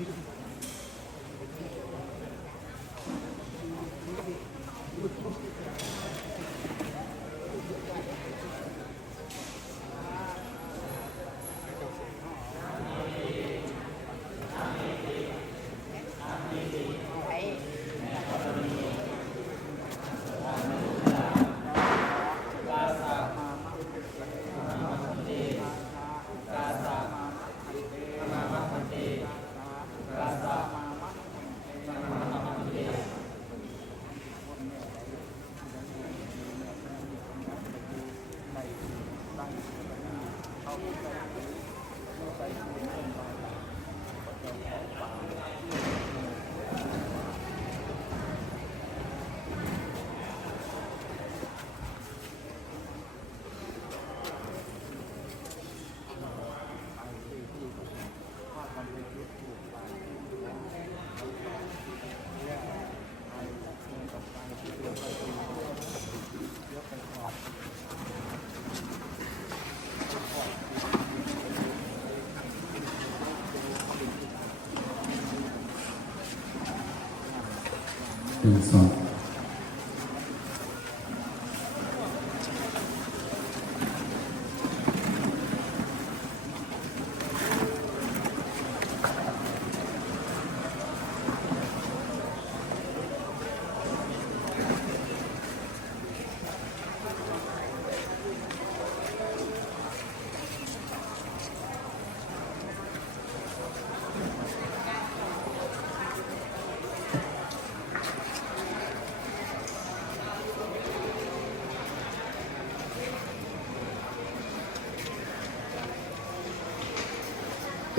ห นึ่งส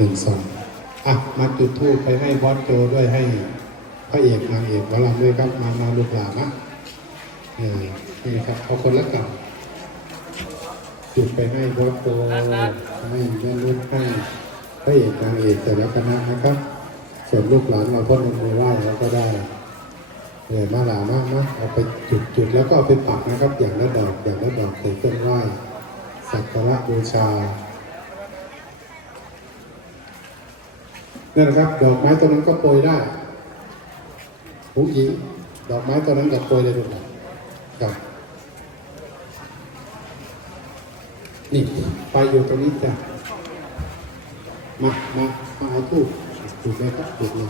นึ่งสองอะมาจุดธูปไปให้บอสโจด้วยให้พระเอกนางเอกวลาด้วยครับมามาลูกหลานนะนี่นี่ครับเอาคนละกับจุดไปให้บอสโจให้แม่นุ่นให้พระเอกนางเอกแต่ละคณะนะครับส่วนลูกหลานเราพ้นมือไหว้เราก็ได้เนี่ยมาหลามากนะเอาไปจุดจุดแล้วก็เอาไปปักนะครับ อย่างละดอกอย่างละดอกใส่เครื่องไหว้สักการะบูชา นั่นนะครับ ดอกไม้ตัวนั้นก็โปรยได้ผู้หญิง ดอกไม้ตัวนั้นก็โปรยได้ทุกอย่างครับนี่ไปอยู่ตรงนี้จ้ะมามามาเอาทูบถูกไหมครับถูกเลย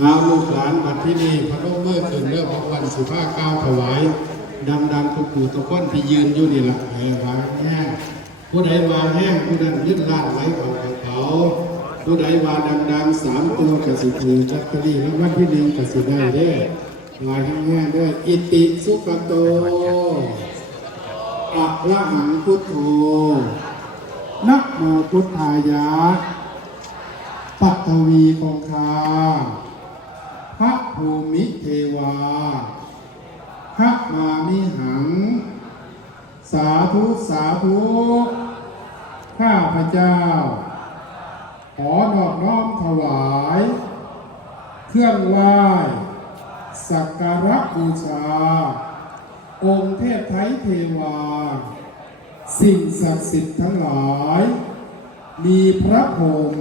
เอาลูกหลานบัดที่นี่พระโลกเมื่อคืนเริ่มวันสิบห้าเก้าถวายดังดังๆทุกปู่ทุกคนที่ยืนอยู่นี่แหละให้วางแห้งผู้ใดวางแห้งผู้นั้นยึดลาดไว้ของเขาผู้ใดวางดังๆสามตัวกสิถือจักรีแล้ววันที่หนึ่งกสิได้เด้อวางแห้งด้วยอิติสุขโตอะระหังพุทโธนะโมพุทธายะปัทวีคงคา พระภูมิเทวาพระมามิหัง สาธุสาธุข้าพระเจ้า ขอนอบน้อมถวาย เครื่องไหว้สักการะบูชา องค์เทพไทยเทวา สิ่งศักดิ์สิทธิ์ทั้งหลาย มีพระพรหม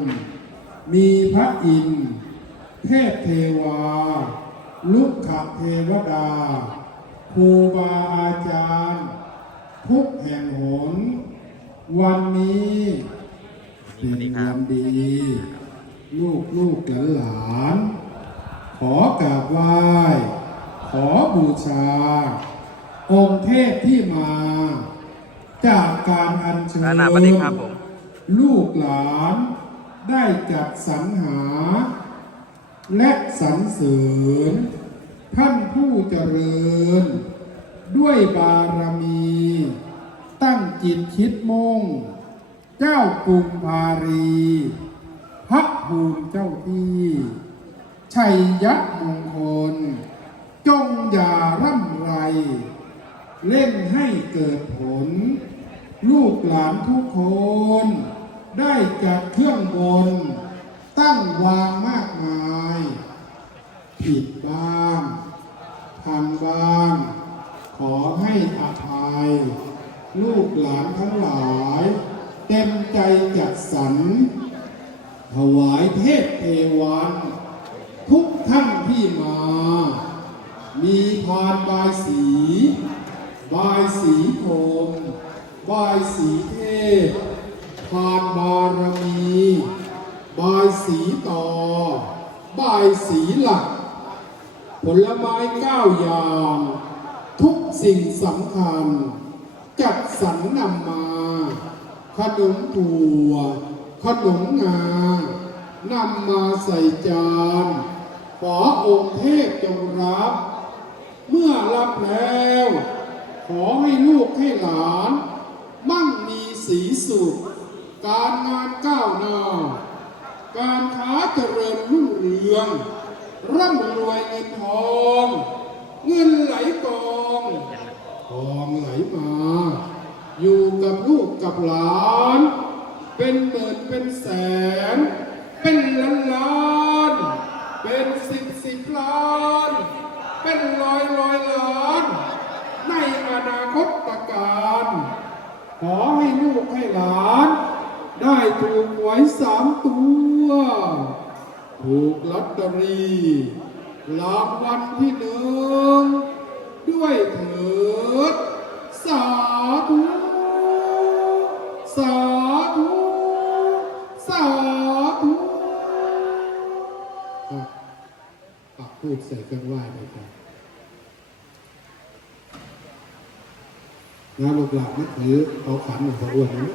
มีพระอินทร์ เทพเทวา ลุกขเทวดา ครูบาอาจารย์ ทุกแห่งหน วันนี้เป็นวันดี ลูกลูกหลานหลานๆขอกราบไหว้ ขอบูชา องค์เทพที่มา จากการอัญเชิญอ่าสวัสดีครับผมลูกหลานได้จัดสรรหา และสรรเสริญ ท่านผู้เจริญ ด้วยบารมี ตั้งจิตคิดมุ่งเจ้ากรุงพารีพระภูมิเจ้าที่ชัยยะมงคล จงอย่าร่ำไร เล่นให้เกิดผล ลูกหลานทุกคน ได้จัดเครื่องบน ตั้งวางมา ผิดบ้างทำบ้าง ขอให้อภัย ลูกหลานทั้งหลาย เต็มใจจัดสรรถวายเทพเทวัน ทุกท่านที่มา มีพานบายสี บายสีโคมบายสีเทพพานบารมี บายสีต่อ บายสีหลัก ผลไม้เก้าอย่าง ทุกสิ่งสำคัญ จัดสรรนำมา ขนมถั่ว ขนมงานำมาใส่จาน ขอองค์เทพจงรับ เมื่อรับแล้ว ขอให้ลูกให้หลาน มั่งมีสีสุข การงานก้าวหน้า การค้าเจริญรุ่งเรือง ร่ำรวยเงินทอง เงินไหลกองทองไหลมา อยู่กับลูกกับหลาน เป็นหมื่นเป็นแสน เป็นล้านล้าน ลอตเตอรี่รางวัลที่หนึ่งด้วยเถิดสาธุสาธุสาธุปักพูดใส่เครื่องไหว้ไปครับงานลูกหลานนี่ถือเอาขันของพระอ้วนนะ